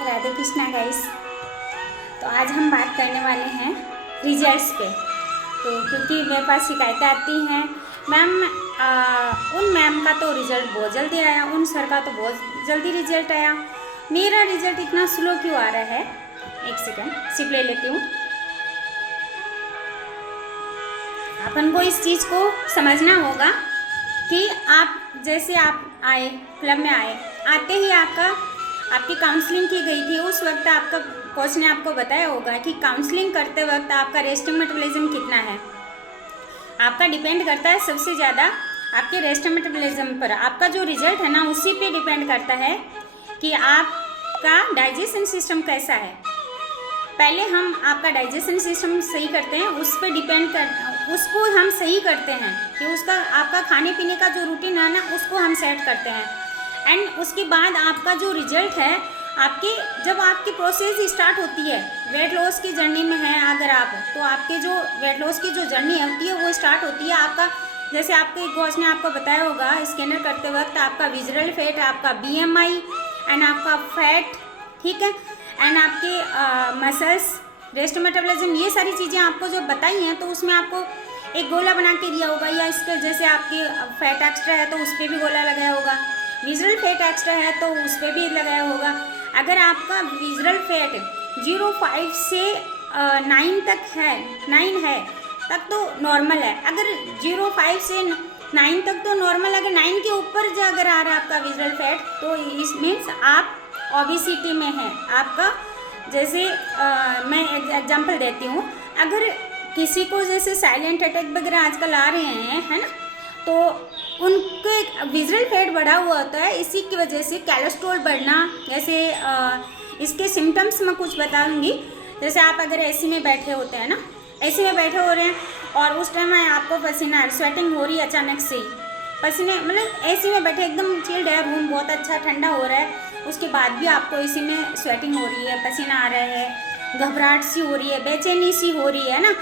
Radhe Krishna guys. तो आज हम बात करने वाले हैं रिजल्ट्स पे। तो क्योंकि मेरे पास शिकायतें आती हैं मैम, उन मैम का तो रिज़ल्ट बहुत जल्दी आया, उन सर का तो बहुत जल्दी रिजल्ट आया, मेरा रिज़ल्ट इतना स्लो क्यों आ रहा है। एक सेकेंड सिप ले लेती हूँ। अपन को इस चीज़ को समझना होगा कि आप जैसे आप आए क्लब में आते ही आपकी काउंसलिंग की गई थी। उस वक्त आपका कोच ने आपको बताया होगा कि काउंसलिंग करते वक्त आपका रेस्टिंग मेटाबॉलिज्म कितना है। आपका डिपेंड करता है सबसे ज़्यादा आपके रेस्टिंग मेटाबॉलिज्म पर। आपका जो रिजल्ट है ना उसी पे डिपेंड करता है कि आपका डाइजेशन सिस्टम कैसा है। पहले हम आपका डाइजेशन सिस्टम सही करते हैं, उस पर डिपेंड कर उसको हम सही करते हैं कि उसका आपका खाने पीने का जो रूटीन है ना उसको हम सेट करते हैं। एंड उसके बाद आपका जो रिजल्ट है जब आपकी प्रोसेस स्टार्ट होती है वेट लॉस की जर्नी में है अगर आप, तो आपके जो वेट लॉस की जो जर्नी होती है वो स्टार्ट होती है आपका, जैसे आपके कोच ने आपको बताया होगा स्कैनर करते वक्त आपका विजरल फैट, आपका BMI एंड आपका फैट, ठीक है, एंड आपके मसल्स, रेस्ट मेटाबॉलिज्म, ये सारी चीज़ें आपको जो बताई हैं तो उसमें आपको एक गोला बना के दिया होगा, या इसके जैसे आपके फैट एक्स्ट्रा है तो उस पर भी गोला लगाया होगा, विजरल फैट एक्स्ट्रा है तो उस पर भी लगाया होगा। अगर आपका विजरल फैट 0.5 से 9 तक है, 9 है तक तो नॉर्मल है। अगर 0.5 से 9 तक तो नॉर्मल, अगर 9 के ऊपर जो अगर आ रहा है आपका विजरल फैट तो इस मीन्स आप ओबेसिटी में है आपका। जैसे मैं एग्जांपल देती हूँ, अगर किसी को जैसे साइलेंट अटैक वगैरह आजकल आ रहे हैं, है ना, तो उनको एक विजरल फैट बढ़ा हुआ होता है, इसी की वजह से कोलेस्ट्रॉल बढ़ना। जैसे इसके सिम्टम्स मैं कुछ बताऊंगी। जैसे आप अगर एसी में बैठे होते हैं ना, एसी में बैठे हो रहे हैं और उस टाइम आपको पसीना स्वेटिंग हो रही है अचानक से ही, पसीने मतलब एसी में बैठे एकदम चिल्ड है, रूम बहुत अच्छा ठंडा हो रहा है, उसके बाद भी आपको एसी में स्वेटिंग हो रही है, पसीना आ रहा है, घबराहट सी हो रही है, बेचैनी सी हो रही है ना,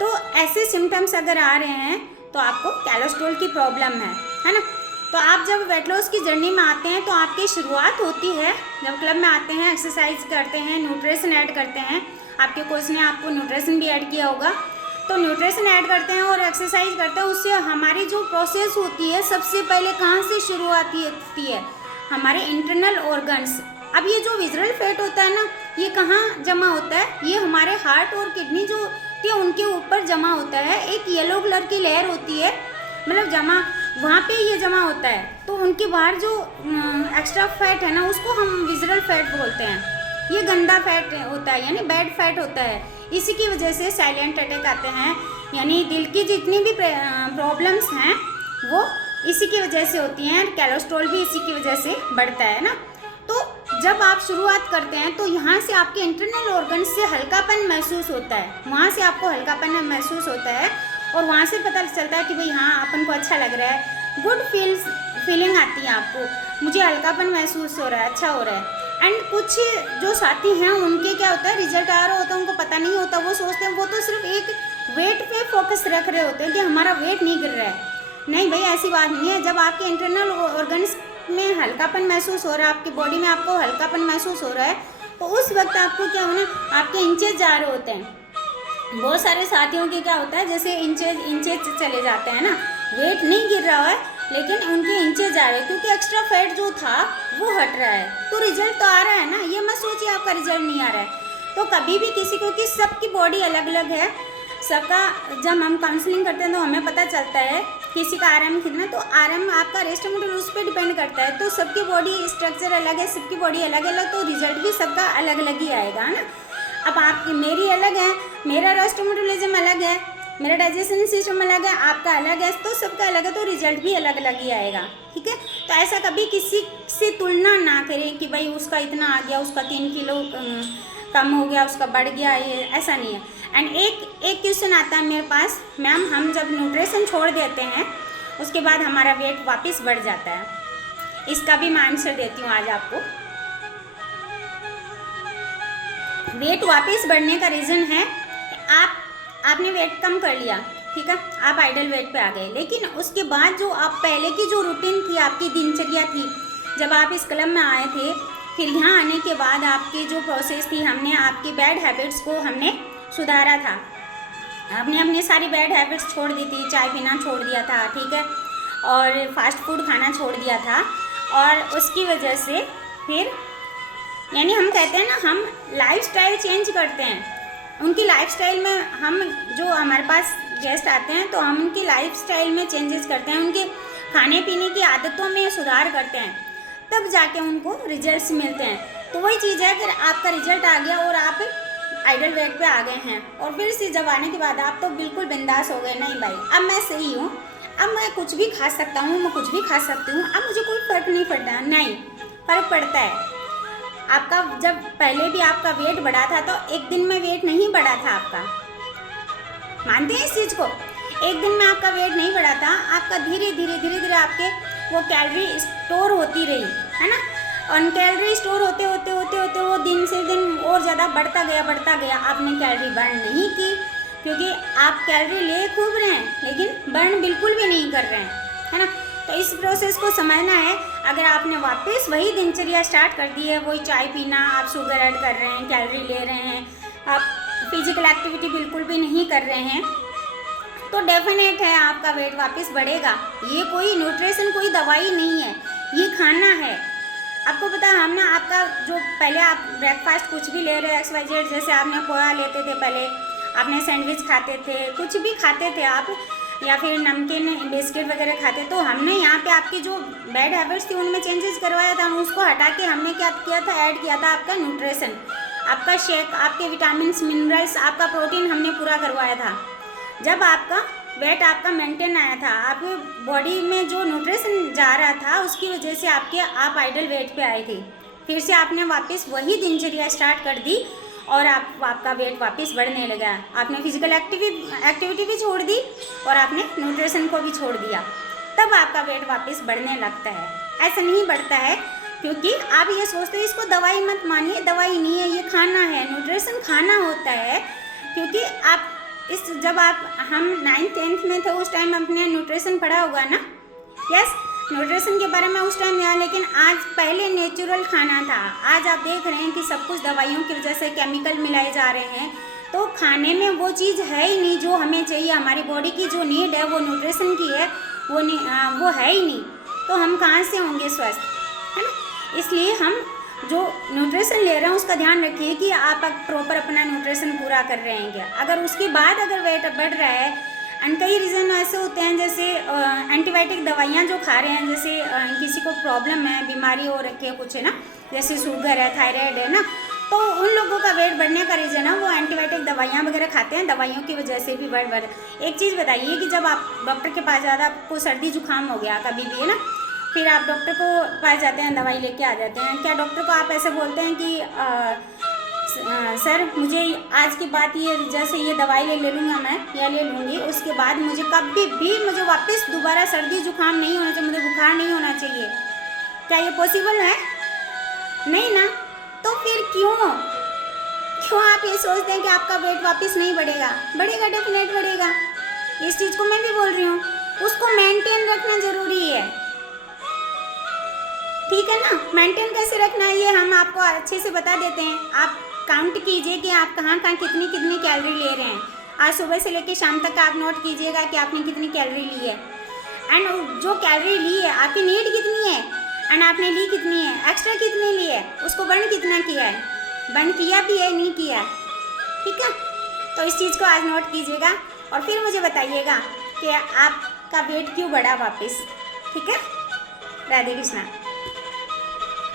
तो ऐसे सिम्टम्स अगर आ रहे हैं तो आपको कोलेस्ट्रॉल की प्रॉब्लम है ना। तो आप जब वेट लॉस की जर्नी में आते हैं तो आपकी शुरुआत होती है जब क्लब में आते हैं, एक्सरसाइज करते हैं, न्यूट्रिशन ऐड करते हैं। आपके कोच ने आपको न्यूट्रिशन भी ऐड किया होगा, तो न्यूट्रिशन ऐड करते हैं और एक्सरसाइज करते हैं। उससे हमारी जो प्रोसेस होती है सबसे पहले कहाँ से शुरुआत होती है, हमारे इंटरनल ऑर्गन्स। अब ये जो विजरल फैट होता है ना ये कहाँ जमा होता है, ये हमारे हार्ट और किडनी जो होती है उनके ऊपर जमा होता है। एक येलो कलर की लेयर होती है, मतलब जमा वहाँ पे ये जमा होता है। तो उनके बाहर जो एक्स्ट्रा फैट है ना उसको हम विजरल फैट बोलते हैं। ये गंदा फैट होता है, यानी बैड फैट होता है। इसी की वजह से साइलेंट अटैक आते हैं, यानी दिल की जितनी भी प्रॉब्लम्स हैं वो इसी की वजह से होती हैं। कोलेस्ट्रॉल भी इसी की वजह से बढ़ता है ना। तो जब आप शुरुआत करते हैं तो यहाँ से आपके इंटरनल ऑर्गन से हल्कापन महसूस होता है, वहाँ से आपको हल्कापन महसूस होता है और वहाँ से पता चलता है कि भाई हाँ अपन को अच्छा लग रहा है, गुड फीलिंग आती है आपको, मुझे हल्कापन महसूस हो रहा है, अच्छा हो रहा है। एंड कुछ जो साथी हैं उनके क्या होता है, रिजल्ट आ रहा होता है, उनको पता नहीं होता, वो सोचते हैं, वो तो सिर्फ एक वेट पे फोकस रख रहे होते हैं कि हमारा वेट नहीं गिर रहा है। नहीं भाई, ऐसी बात नहीं है। जब आपके इंटरनल ऑर्गन्स में हल्कापन महसूस हो रहा है, आपकी बॉडी में आपको हल्कापन महसूस हो रहा है, तो उस वक्त आपको क्या होना, आपके इंचेज जा रहे होते हैं। बहुत सारे साथियों के क्या होता है, जैसे इंचेज चले जाते हैं ना, वेट नहीं गिर रहा है लेकिन उनके इंचेज जा रहे हैं क्योंकि एक्स्ट्रा फैट जो था वो हट रहा है। तो रिजल्ट तो आ रहा है ना, ये मत सोचिए आपका रिजल्ट नहीं आ रहा है। तो कभी भी किसी को, कि सबकी बॉडी अलग अलग है, सबका जब हम काउंसलिंग करते हैं तो हमें पता चलता है किसी का RM कितना, तो RM आपका रेस्ट मेटाबॉलिज्म उस पर डिपेंड करता है। तो सबकी बॉडी स्ट्रक्चर अलग है, सबकी बॉडी अलग अलग, तो रिजल्ट भी सबका अलग अलग ही आएगा ना। अब आपकी मेरी अलग है, मेरा रेस्ट मेटाबॉलिज्म अलग है, मेरा डाइजेशन सिस्टम अलग है, आपका अलग है, तो सबका अलग है, तो रिजल्ट भी अलग अलग ही आएगा, ठीक है। तो ऐसा कभी किसी से तुलना ना करें कि भाई उसका इतना आ गया, उसका 3 किलो कम हो गया, उसका बढ़ गया, ये ऐसा नहीं है। एंड एक क्वेश्चन आता है मेरे पास, मैम हम जब न्यूट्रिशन छोड़ देते हैं उसके बाद हमारा वेट वापस बढ़ जाता है, इसका भी मैं आंसर देती हूँ आज आपको। वेट वापस बढ़ने का रीज़न है आपने वेट कम कर लिया, ठीक है, आप आइडल वेट पे आ गए, लेकिन उसके बाद जो आप पहले की जो रूटीन थी, आपकी दिनचर्या थी, जब आप इस क्लब में आए थे फिर यहाँ आने के बाद आपकी जो प्रोसेस थी, हमने आपकी बैड हैबिट्स को हमने सुधारा था। आपने अपनी सारी बैड हैबिट्स छोड़ दी थी, चाय पीना छोड़ दिया था, ठीक है, और फास्ट फूड खाना छोड़ दिया था। और उसकी वजह से फिर यानी हम कहते हैं ना, हम लाइफस्टाइल चेंज करते हैं। उनकी लाइफस्टाइल में हम जो हमारे पास गेस्ट आते हैं तो हम उनकी लाइफस्टाइल में चेंजेस करते हैं, उनके खाने पीने की आदतों में सुधार करते हैं, तब जाके उनको रिजल्ट्स मिलते हैं। तो वही चीज़ है कि आपका रिजल्ट आ गया और आप आइडल वेट पे आ गए हैं, और फिर से जब आने के बाद आप तो बिल्कुल बिंदास हो गए, नहीं भाई अब मैं सही हूँ, अब मैं कुछ भी खा सकता हूँ, मैं कुछ भी खा सकती हूँ, अब मुझे कोई फ़र्क नहीं पड़ता। नहीं, फ़र्क पड़ता है। आपका जब पहले भी आपका वेट बढ़ा था तो एक दिन में वेट नहीं बढ़ा था आपका, मानते हैं इस चीज़ को? एक दिन में आपका वेट नहीं बढ़ा था, आपका धीरे धीरे आपके वो कैलोरी स्टोर होती रही, है ना, और कैलोरी स्टोर होते होते वो दिन से दिन और ज़्यादा बढ़ता गया। आपने कैलोरी बर्न नहीं की, क्योंकि आप कैलोरी ले खूब रहे हैं लेकिन बर्न बिल्कुल भी नहीं कर रहे हैं, है ना। तो इस प्रोसेस को समझना है। अगर आपने वापस वही दिनचर्या स्टार्ट कर दी है, वही चाय पीना, आप शुगर ऐड कर रहे हैं, कैलोरी ले रहे हैं, आप फिजिकल एक्टिविटी बिल्कुल भी नहीं कर रहे हैं, तो डेफिनेट है आपका वेट वापस बढ़ेगा। ये कोई न्यूट्रिशन कोई दवाई नहीं है, ये खाना है। आपको पता है, हम ना आपका जो पहले आप ब्रेकफास्ट कुछ भी ले रहे हैं XYZ, जैसे आपने पोहा लेते थे पहले, आपने सैंडविच खाते थे, कुछ भी खाते थे आप, या फिर नमकीन बिस्किट वगैरह खाते, तो हमने यहाँ पे आपकी जो बैड हैबिट्स थी उनमें चेंजेस करवाया था। उसको हटा के हमने क्या किया था, ऐड किया था आपका न्यूट्रिशन, आपका शेक, आपके विटामिन्स, मिनरल्स, आपका प्रोटीन हमने पूरा करवाया था। जब आपका वेट आपका मेंटेन आया था, आपके बॉडी में जो न्यूट्रिशन जा रहा था उसकी वजह से आप आइडल वेट पे आए थे। फिर से आपने वापस वही दिनचर्या स्टार्ट कर दी और आपका वेट वापस बढ़ने लगा। आपने फिजिकल एक्टिविटी भी छोड़ दी और आपने न्यूट्रिशन को भी छोड़ दिया, तब आपका वेट वापस बढ़ने लगता है। ऐसा नहीं बढ़ता है क्योंकि आप ये सोचते हो इसको दवाई मत मानिए, दवाई नहीं है, ये खाना है, न्यूट्रिशन खाना होता है। क्योंकि आप जब हम 9th 10th में थे उस टाइम अपने न्यूट्रिशन पढ़ा होगा ना, यस, न्यूट्रिशन के बारे में उस टाइम याद, लेकिन आज पहले नेचुरल खाना था। आज आप देख रहे हैं कि सब कुछ दवाइयों की वजह से केमिकल मिलाए जा रहे हैं, तो खाने में वो चीज़ है ही नहीं जो हमें चाहिए। हमारी बॉडी की जो नीड है वो न्यूट्रिशन की है, वो है ही नहीं, तो हम कहाँ से होंगे स्वस्थ, है ना। इसलिए हम जो न्यूट्रिशन ले रहे हैं उसका ध्यान रखिए कि आप प्रॉपर अपना न्यूट्रिशन पूरा कर रहे हैं क्या। अगर उसके बाद अगर वेट बढ़ रहा है, एंड कई रीज़न ऐसे होते हैं जैसे एंटीबायोटिक दवाइयाँ जो खा रहे हैं, जैसे किसी को प्रॉब्लम है, बीमारी हो रखी है कुछ, है ना, जैसे शुगर है, थायराइड है ना, तो उन लोगों का वेट बढ़ने का रीज़न है वो एंटीबायोटिक दवाइयाँ वगैरह खाते हैं, दवाइयों की वजह से भी बढ़। एक चीज़ बताइए कि जब आप डॉक्टर के पास जाते हैं, आपको सर्दी जुकाम हो गया कभी भी, है ना, फिर आप डॉक्टर को पास जाते हैं, दवाई लेके आ जाते हैं, क्या डॉक्टर को आप ऐसे बोलते हैं कि सर मुझे आज की बात ये, जैसे ये दवाई ले लूँगा मैं या ले लूँगी, उसके बाद मुझे कभी भी मुझे वापस दोबारा सर्दी जुकाम नहीं होना चाहिए, मुझे बुखार नहीं होना चाहिए, क्या ये पॉसिबल है? नहीं ना। तो फिर क्यों आप ये सोचते हैं कि आपका वेट वापस नहीं बढ़ेगा? बढ़ेगा, डेफिनेट बढ़ेगा। इस चीज़ को मैं भी बोल रही हूँ, उसको मेंटेन रखना ज़रूरी है, ठीक है ना। मेंटेन कैसे रखना है ये हम आपको अच्छे से बता देते हैं। आप काउंट कीजिए कि आप कहाँ कितनी कैलोरी ले रहे हैं। आज सुबह से लेकर शाम तक आप नोट कीजिएगा कि आपने कितनी कैलोरी ली है, एंड जो कैलोरी ली है आपकी नीड कितनी है, एंड आपने ली कितनी है, एक्स्ट्रा कितनी ली है, उसको बर्न कितना किया है, बर्न किया भी है नहीं किया, ठीक है। तो इस चीज़ को आज नोट कीजिएगा और फिर मुझे बताइएगा कि आपका वेट क्यों बढ़ा वापस, ठीक है। राधे कृष्णा।